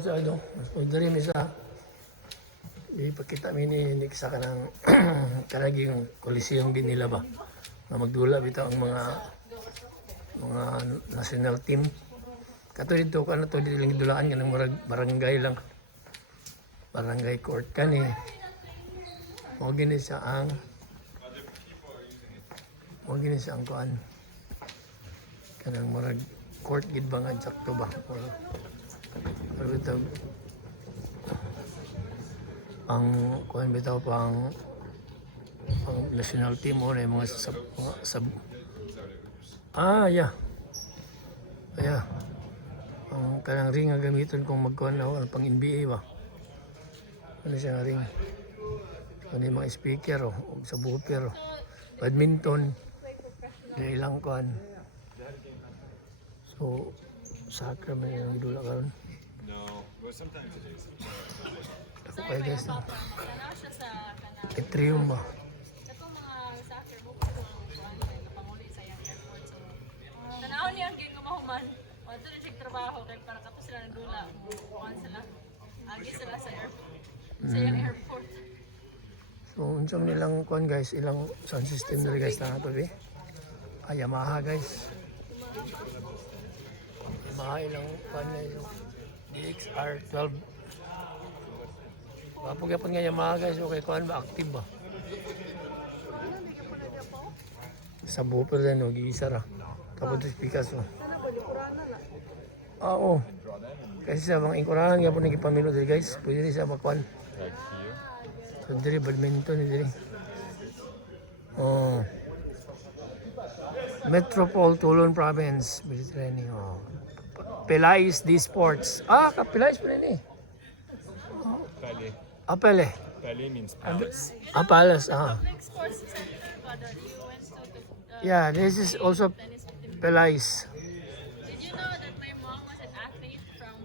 sa ano, pag dari mi sa ipakita mi ni sa kanang kanaging Coliseum din nila ba na magdula bitaw ang mga national team. Kato dito kano to dili lang dulaan kanang barangay lang. Barangay court kani. Mo gini sa ang kuan. Kanang murag court gid ba nga sakto ba? Pero bitaw ang kuan bitaw pang national team mo na mga sab yeah. Ang kanang ring nga gamiton kung magkuhan na ako pang NBA ba. Ano siya nga ring? Ano yung mga speaker subwoofer badminton na ilang kuhan. So soccer man yung dula karon. No, well sometimes it is. Ako kayo guys na. Tanaw siya sa kanang Etrium ba? katong mga soccer book ko napanguli sa yang airport. So tanaw niya gyud gumahuman. O dito siya trabaho kay para kato sila ng dula. Kuan sila. Agi sila sa airport. Sa yang airport. So unsang nilang kuan guys, ilang sound system nila guys na nato eh. Yamaha guys. Yamaha ilang kuan na yung DXR12. Kapag nga Yamaha guys, okay kuan ba active ba? Sa booper din mag-iisa ra. Tapos speakers oh. Oo. Kasi sa mga inkurahan nga po nagipamilo dito guys, pwede rin sa makuan. Like here. So diri badminton diri. Oh. Metropole Tulon Province, training Pelais D Sports. Pelais pa rin eh. Pele. Pele. Pele means palace. Palace. Next sports center that you went to Yeah, this is also tennis. Pelais. Did you know that my mom was an athlete from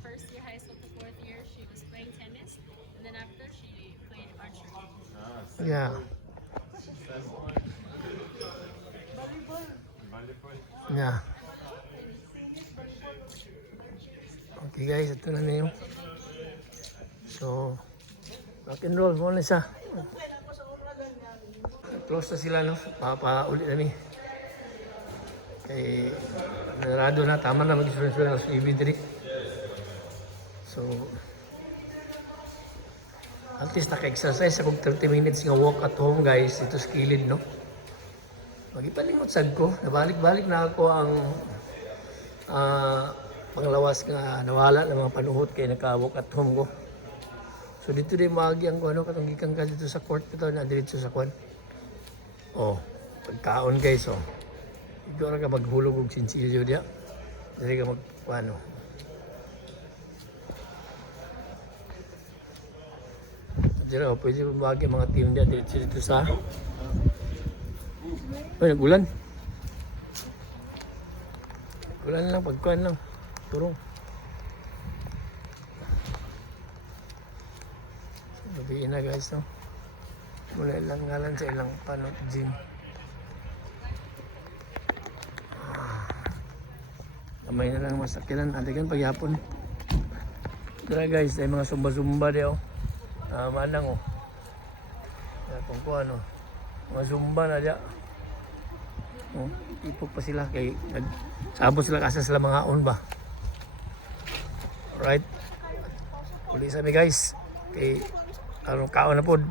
first year high school to fourth year? She was playing tennis, and then after she played archery. Yeah. Yeah. Okay guys, ito na niyo. So, rock and roll muna siya. Close na sila, no? Papauli na ni. Kay, narado na, tama na mag-insurance na sa EV3. So, at least naka-exercise akong 30 minutes nga walk at home guys, dito sa kilid, no? Magipalingot sad ko, nabalik-balik na ako ang panglawas nga nawala ng mga panuhot kay naka-walk at home ko. So dito din maagi ang ano katong gikan ka dito sa court ito na diretso sa kwan. Pagkaon guys Ikaw ra ka maghulog og sinsilyo diya. Dili ka magkuano. Dira pwede maagi mga team diya dito sa nagulan. Nagulan lang, pagkuhan lang. Turong. Gabiin na guys, no? Mula ilang ngalan sa ilang panot gym. Kamay na lang masakilan. Adigan pagyapon. Tara guys, ay mga zumba-zumba diyo. Manang kung kuhan mga zumba na diya. Ipog pa sila kay sabot sila kasi sila mga on ba. Alright. Uli sa mi guys. Kay kaon na pod.